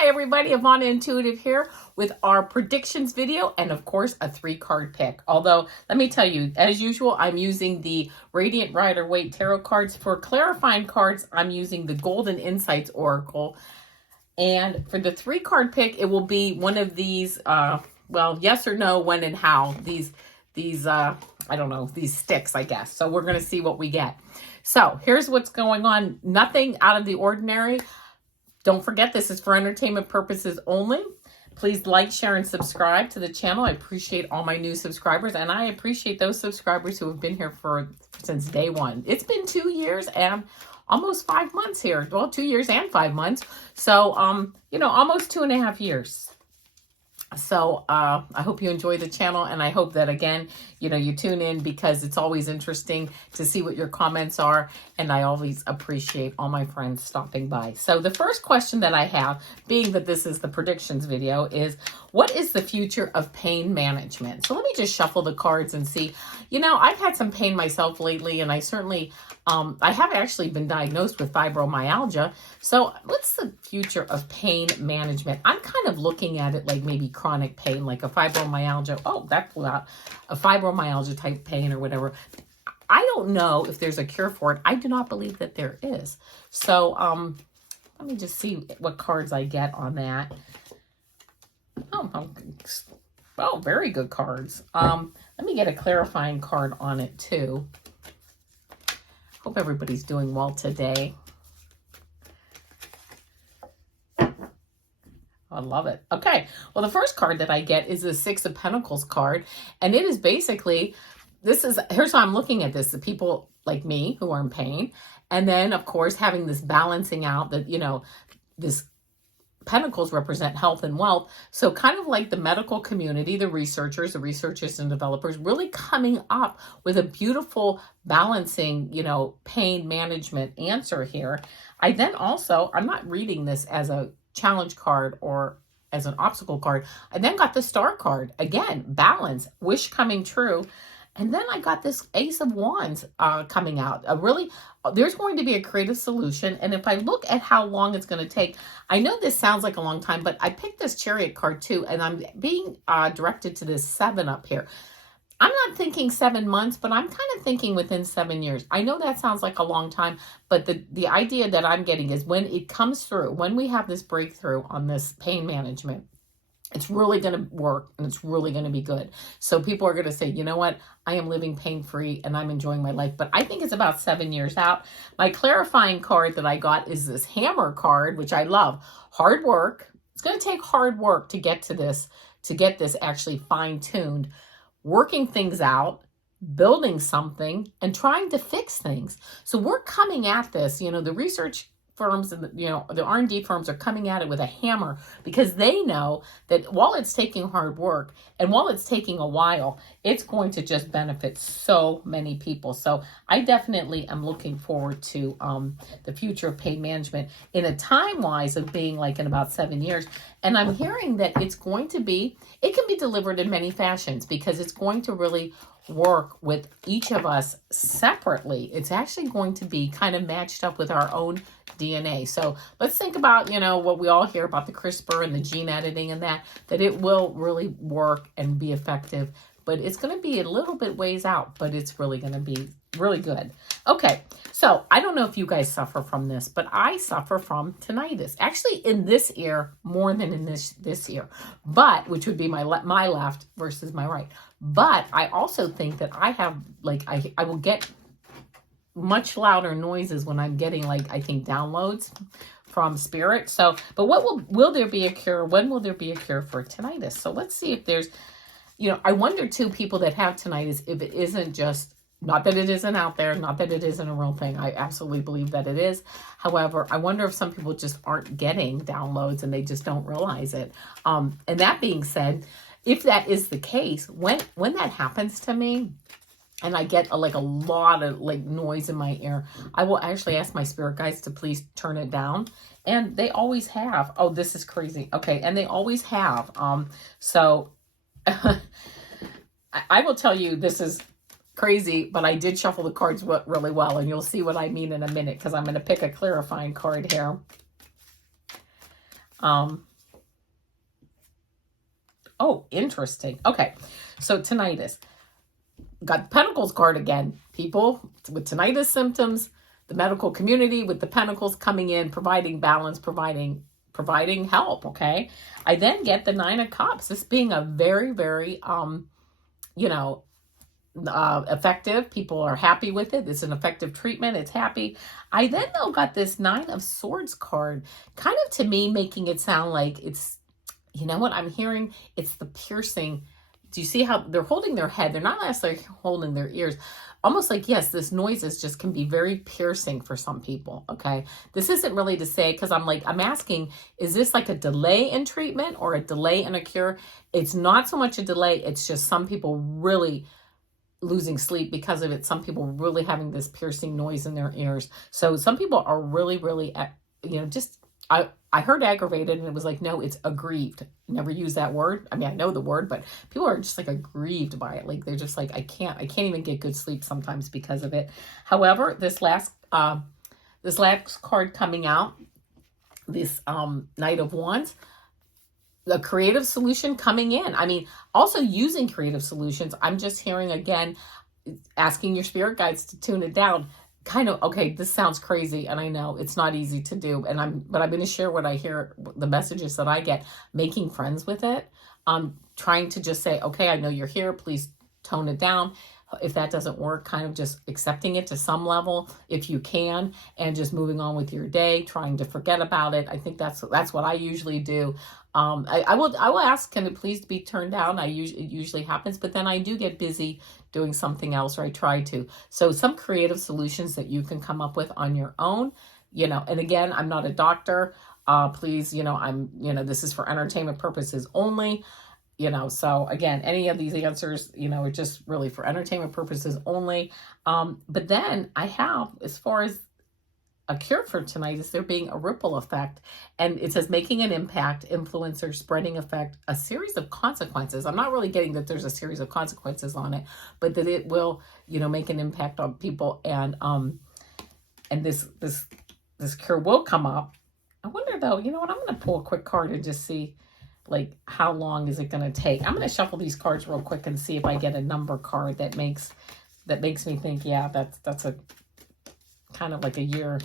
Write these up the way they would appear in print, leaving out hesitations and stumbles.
Hi everybody, Ivana Intuitive here with our predictions video and of course a 3-card pick. Although, let me tell you, as usual, I'm using the Radiant Rider Waite tarot cards. For clarifying cards, I'm using the Golden Insights Oracle. And for the 3-card pick, it will be one of these, well, yes or no, when and how. These I don't know, these sticks, I guess. So we're going to see what we get. So here's what's going on. Nothing out of the ordinary. Don't forget, this is for entertainment purposes only. Please like, share, and subscribe to the channel. I appreciate all my new subscribers, and I appreciate those subscribers who have been here since day one. It's been 2 years and almost 5 months here. Well, 2 years and 5 months. So, almost 2.5 years. So I hope you enjoy the channel, and I hope that, again, you tune in because it's always interesting to see what your comments are, and I always appreciate all my friends stopping by. So the first question that I have, being that this is the predictions video, is what is the future of pain management? So let me just shuffle the cards and see. I've had some pain myself lately, and I certainly, I have actually been diagnosed with fibromyalgia. So what's the future of pain management? I'm kind of looking at it like maybe chronic pain, like a fibromyalgia. Oh, that pulled out. A fibromyalgia type pain or whatever. I don't know if there's a cure for it. I do not believe that there is. So let me just see what cards I get on that. Oh, very good cards. Let me get a clarifying card on it too. Hope everybody's doing well today. I love it. Okay. Well, the first card that I get is the 6 of Pentacles card. And it is basically, here's how I'm looking at this. The people like me who are in pain. And then, of course, having this balancing out that, this Pentacles represent health and wealth. So kind of like the medical community, the researchers and developers really coming up with a beautiful balancing, pain management answer here. I then also, I'm not reading this as a challenge card or as an obstacle card. I then got the Star card. Again, balance, wish coming true. And then I got this Ace of Wands coming out. There's going to be a creative solution. And if I look at how long it's going to take, I know this sounds like a long time, but I picked this Chariot card too. And I'm being directed to this 7 up here. I'm not thinking 7 months, but I'm kind of thinking within 7 years. I know that sounds like a long time, but the idea that I'm getting is when it comes through, when we have this breakthrough on this pain management, it's really going to work and it's really going to be good. So people are going to say, you know what? I am living pain-free and I'm enjoying my life. But I think it's about 7 years out. My clarifying card that I got is this Hammer card, which I love. Hard work. It's going to take hard work to get to this, to get this actually fine-tuned. Working things out, building something, and trying to fix things. So we're coming at this, the research firms and the R&D firms are coming at it with a hammer because they know that while it's taking hard work and while it's taking a while, it's going to just benefit so many people. So I definitely am looking forward to the future of pain management in a time-wise of being like in about 7 years. And I'm hearing that it can be delivered in many fashions because it's going to really work with each of us separately. It's actually going to be kind of matched up with our own DNA. So let's think about, what we all hear about the CRISPR and the gene editing and that it will really work and be effective. But it's going to be a little bit ways out, but it's really going to be really good. Okay, so I don't know if you guys suffer from this, but I suffer from tinnitus. Actually, in this ear more than in this ear, but which would be my left versus my right. But I also think that I have I will get much louder noises when I'm getting I think downloads from spirit. So, but will there be a cure? When will there be a cure for tinnitus? So let's see if there's. I wonder too, people that have tinnitus, if it isn't just, not that it isn't out there, not that it isn't a real thing. I absolutely believe that it is. However, I wonder if some people just aren't getting downloads and they just don't realize it. And that being said, if that is the case, when that happens to me, and I get a lot of noise in my ear, I will actually ask my spirit guides to please turn it down. And they always have. Oh, this is crazy. Okay. And they always have. So I will tell you, this is crazy, but I did shuffle the cards really well, and you'll see what I mean in a minute because I'm going to pick a clarifying card here. Oh, interesting. Okay. So tinnitus. Got the Pentacles card again. People with tinnitus symptoms, the medical community with the Pentacles coming in, providing balance, providing help. Okay. I then get the Nine of Cups. This being a very, very, you know, effective. People are happy with it. It's an effective treatment. It's happy. I then though got this Nine of Swords card, kind of to me making it sound like it's, you know what I'm hearing? It's the piercing. Do you see how they're holding their head? They're not necessarily holding their ears. Almost like, yes, this noises just can be very piercing for some people, okay? This isn't really to say, because I'm asking, is this like a delay in treatment or a delay in a cure? It's not so much a delay. It's just some people really losing sleep because of it. Some people really having this piercing noise in their ears. So some people are really, really, you know, just, I heard aggravated and it was like, no, it's aggrieved. Never use that word. I mean, I know the word, but people are just like aggrieved by it. Like they're just like, I can't even get good sleep sometimes because of it. However, this last card coming out, this Knight of Wands, the creative solution coming in. I mean, also using creative solutions. I'm just hearing again, asking your spirit guides to tune it down. Kind of, okay, this sounds crazy, and I know it's not easy to do, but I'm going to share what I hear, the messages that I get, making friends with it. Trying to just say, okay, I know you're here, please tone it down. If that doesn't work, kind of just accepting it to some level if you can, and just moving on with your day, trying to forget about it. I think that's what I usually do. I will ask, can it please be turned down? It usually happens, but then I do get busy doing something else, or I try to. So some creative solutions that you can come up with on your own, you know, and again, I'm not a doctor. Please, you know, this is for entertainment purposes only. You know, so again, any of these answers, you know, are just really for entertainment purposes only. But then I have, as far as a cure for tinnitus, there being a ripple effect. And it says making an impact, influencer, spreading effect, a series of consequences. I'm not really getting that there's a series of consequences on it, but that it will, you know, make an impact on people. And this cure will come up. I wonder though, you know what, I'm going to pull a quick card and just see, like, how long is it going to take? I'm going to shuffle these cards real quick and see if I get a number card that makes me think, yeah, that's a kind of like a year.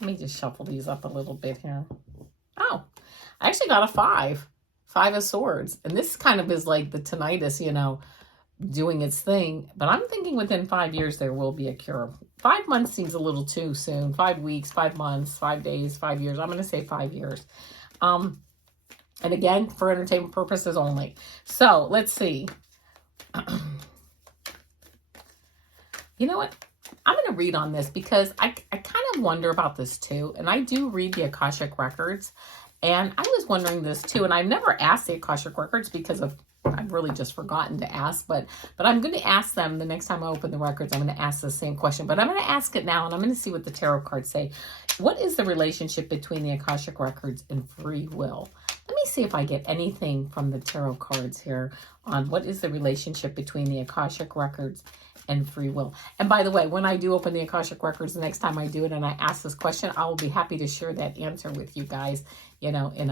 Let me just shuffle these up a little bit here. Oh, I actually got a 5 of Swords. And this kind of is like the tinnitus, you know, doing its thing. But I'm thinking within 5 years, there will be a cure. 5 months seems a little too soon. 5 weeks, 5 months, 5 days, 5 years. I'm going to say 5 years. And again, for entertainment purposes only. So let's see. You know what? I'm going to read on this because I kind of wonder about this too. And I do read the Akashic Records. And I was wondering this too. And I've never asked the Akashic Records because I've really just forgotten to ask. But I'm going to ask them the next time I open the records. I'm going to ask the same question. But I'm going to ask it now. And I'm going to see what the tarot cards say. What is the relationship between the Akashic Records and free will? Let me see if I get anything from the tarot cards here on what is the relationship between the Akashic Records and free will. And by the way, when I do open the Akashic Records, the next time I do it and I ask this question, I will be happy to share that answer with you guys, you know, in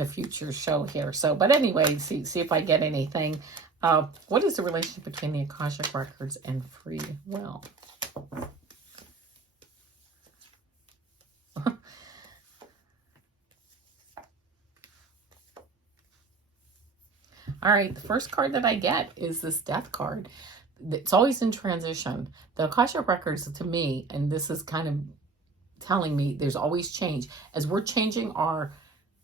a future show here. So, but anyway, see if I get anything. What is the relationship between the Akashic Records and free will? All right, the first card that I get is this Death card. It's always in transition. The Akashic Records, to me, and this is kind of telling me there's always change. As we're changing our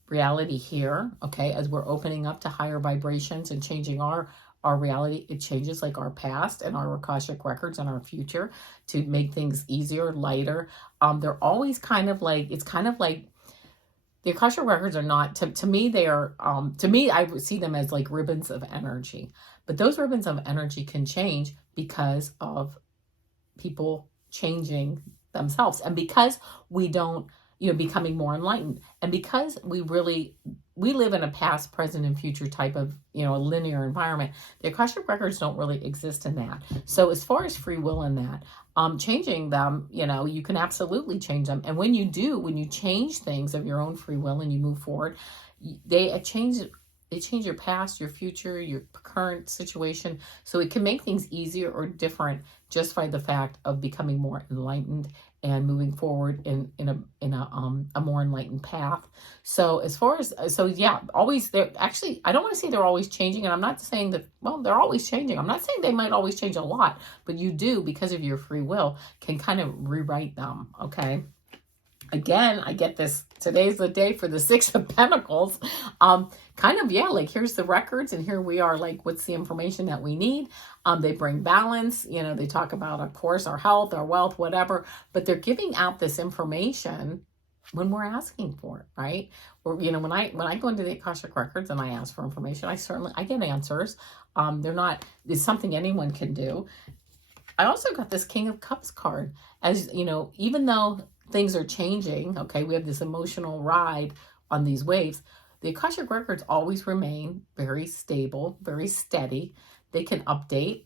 reality here, okay, as we're opening up to higher vibrations and changing our reality, it changes like our past and our Akashic Records and our future to make things easier, lighter. They're always kind of like, it's kind of like, the Akashic Records are not, to me, they are, to me, I see them as like ribbons of energy. But those ribbons of energy can change because of people changing themselves. And because we don't, you know, becoming more enlightened. And because we live in a past, present, and future type of, you know, a linear environment, the Akashic Records don't really exist in that. So as far as free will in that, changing them, you know, you can absolutely change them. And when you change things of your own free will and you move forward, it They change your past, your future, your current situation. So it can make things easier or different just by the fact of becoming more enlightened and moving forward in a more enlightened path. So as far as, so yeah, always, they're actually, I don't want to say they're always changing, and I'm not saying that, well, they're always changing. I'm not saying they might always change a lot, but you do, because of your free will, can kind of rewrite them. Okay. Again, I get this. Today's the day for the Six of Pentacles. Kind of, yeah, like here's the records, and here we are, like, what's the information that we need? They bring balance. You know, they talk about, of course, our health, our wealth, whatever, but they're giving out this information when we're asking for it, right? Or, you know, when I go into the Akashic Records and I ask for information, I get answers. It's something anyone can do. I also got this King of Cups card. As you know, even though things are changing, okay, we have this emotional ride on these waves, the Akashic Records always remain very stable, very steady. They can update.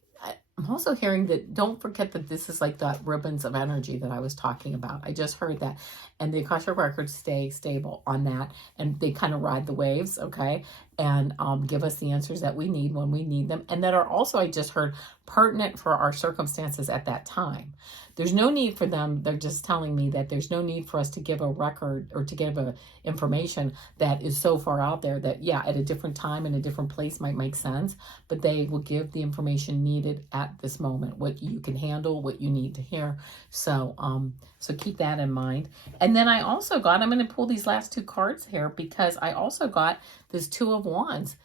I'm also hearing that, don't forget that this is like that ribbons of energy that I was talking about. I just heard that. And the Akashic Records stay stable on that. And they kind of ride the waves, okay? And give us the answers that we need when we need them. And that are also, I just heard, pertinent for our circumstances at that time. There's no need for them. They're just telling me that there's no need for us to give a record or to give a information that is so far out there that, yeah, at a different time in a different place might make sense, but they will give the information needed at this moment, what you can handle, what you need to hear. So, so keep that in mind. And then I also got, I'm going to pull these last two cards here because I also got this Two of Wands.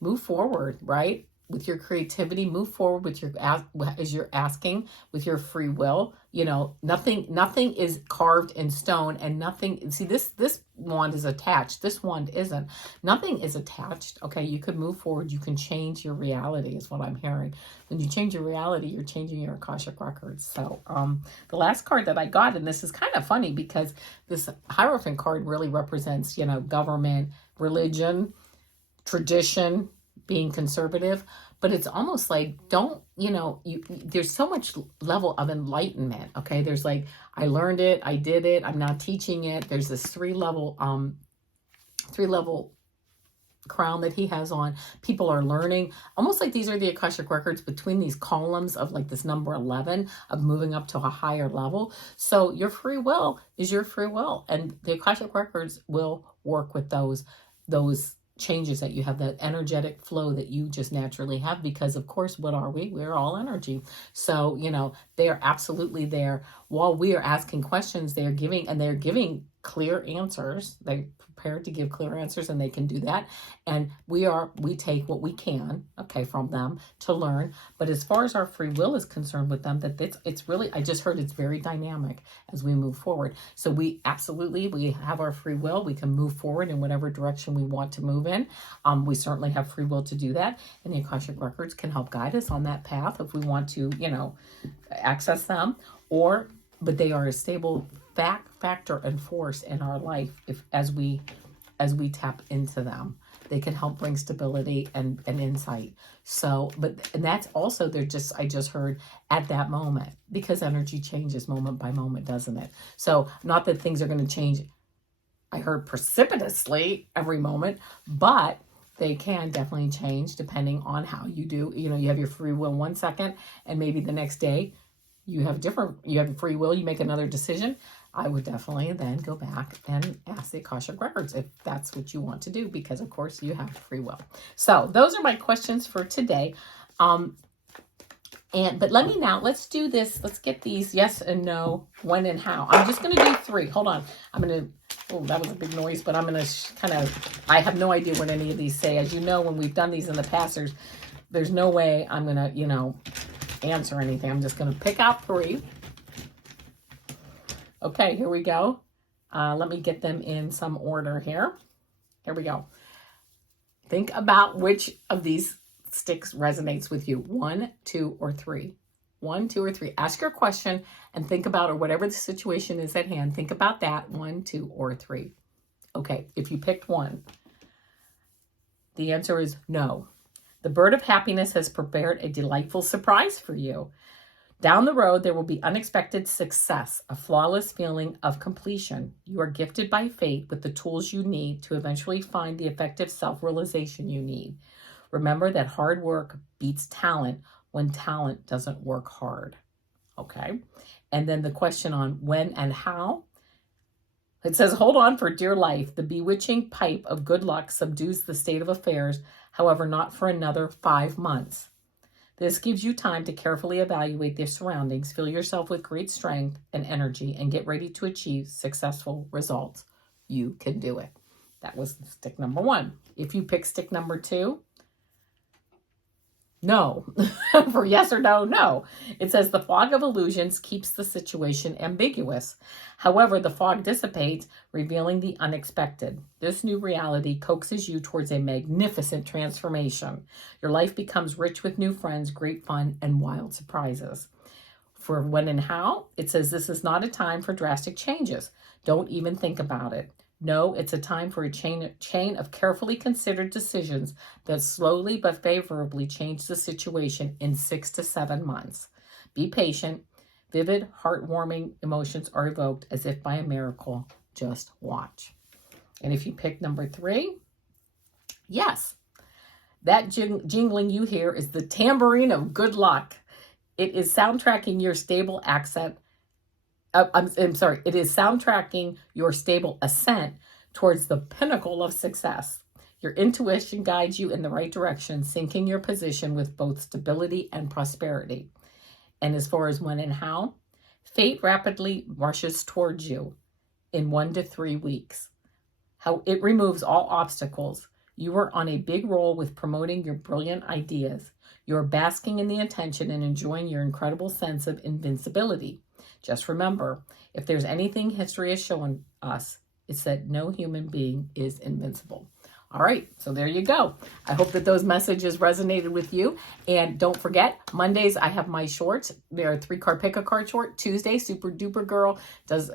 Move forward, right? With your creativity, move forward with your, as you're asking, with your free will. You know, nothing is carved in stone, and nothing, see, this wand is attached. This wand isn't. Nothing is attached. Okay, you could move forward. You can change your reality, is what I'm hearing. When you change your reality, you're changing your Akashic Records. So the last card that I got, and this is kind of funny because this Hierophant card really represents, you know, government, religion, tradition, being conservative, but it's almost like, don't, you know, there's so much level of enlightenment. Okay. There's like, I learned it. I did it. I'm now teaching it. There's this three level crown that he has on. People are learning, almost like these are the Akashic Records between these columns of like this number 11 of moving up to a higher level. So your free will is your free will, and the Akashic Records will work with those changes that you have, that energetic flow that you just naturally have, because of course, what are we? We're all energy. So, you know, they are absolutely there. While we are asking questions, they're giving clear answers. They're prepared to give clear answers, and they can do that. And we take what we can, okay, from them to learn. But as far as our free will is concerned with them, that it's really, I just heard it's very dynamic as we move forward. So we have our free will. We can move forward in whatever direction we want to move in. We certainly have free will to do that. And the Akashic Records can help guide us on that path if we want to, you know, access them, but they are a stable factor and force in our life as we tap into them. They can help bring stability and insight. So, and that's also, I just heard at that moment, because energy changes moment by moment, doesn't it? So not that things are going to change, I heard, precipitously every moment, but they can definitely change depending on how you do. You know, you have your free will 1 second, and maybe the next day you have free will, you make another decision. I would definitely then go back and ask the Akashic Records if that's what you want to do, because of course you have free will. So those are my questions for today. But let's do this. Let's get these yes and no, when and how. I'm just going to do 3. Hold on. Oh, that was a big noise, but I'm going to I have no idea what any of these say. As you know, when we've done these in the past, there's no way I'm going to, you know, answer anything. I'm just going to pick out 3. Okay, here we go. Let me get them in some order here. Here we go. Think about which of these sticks resonates with you. 1, 2, or 3. 1, 2, or 3. Ask your question and think about, or whatever the situation is at hand, think about that. 1, 2, or 3. Okay, if you picked 1, the answer is no. The bird of happiness has prepared a delightful surprise for you. Down the road, there will be unexpected success, a flawless feeling of completion. You are gifted by fate with the tools you need to eventually find the effective self-realization you need. Remember that hard work beats talent when talent doesn't work hard. Okay? And then the question on when and how. It says, hold on for dear life. The bewitching pipe of good luck subdues the state of affairs, however, not for another 5 months. This gives you time to carefully evaluate your surroundings, fill yourself with great strength and energy, and get ready to achieve successful results. You can do it. That was stick number 1. If you pick stick number 2, no. For yes or no, no. It says the fog of illusions keeps the situation ambiguous. However, the fog dissipates, revealing the unexpected. This new reality coaxes you towards a magnificent transformation. Your life becomes rich with new friends, great fun, and wild surprises. For when and how, it says this is not a time for drastic changes. Don't even think about it. No, it's a time for a chain of carefully considered decisions that slowly but favorably change the situation in 6 to 7 months. Be patient. Vivid, heartwarming emotions are evoked as if by a miracle. Just watch. And if you pick number 3, yes, that jingling you hear is the tambourine of good luck. It is soundtracking your stable accent. It is soundtracking your stable ascent towards the pinnacle of success. Your intuition guides you in the right direction, syncing your position with both stability and prosperity. And as far as when and how, fate rapidly rushes towards you in 1 to 3 weeks. How it removes all obstacles. You are on a big roll with promoting your brilliant ideas. You are basking in the attention and enjoying your incredible sense of invincibility. Just remember, if there's anything history has shown us, it's that no human being is invincible. All right, so there you go. I hope that those messages resonated with you. And don't forget, Mondays I have my shorts. They're a 3-card pick a card short. Tuesday, Super Duper Girl does,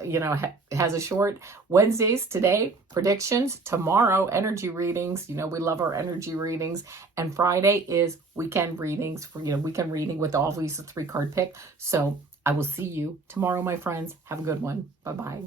has a short. Wednesdays, today, predictions. Tomorrow, energy readings. We love our energy readings. And Friday is weekend readings for, weekend reading with always a 3-card pick. So I will see you tomorrow, my friends. Have a good one. Bye-bye.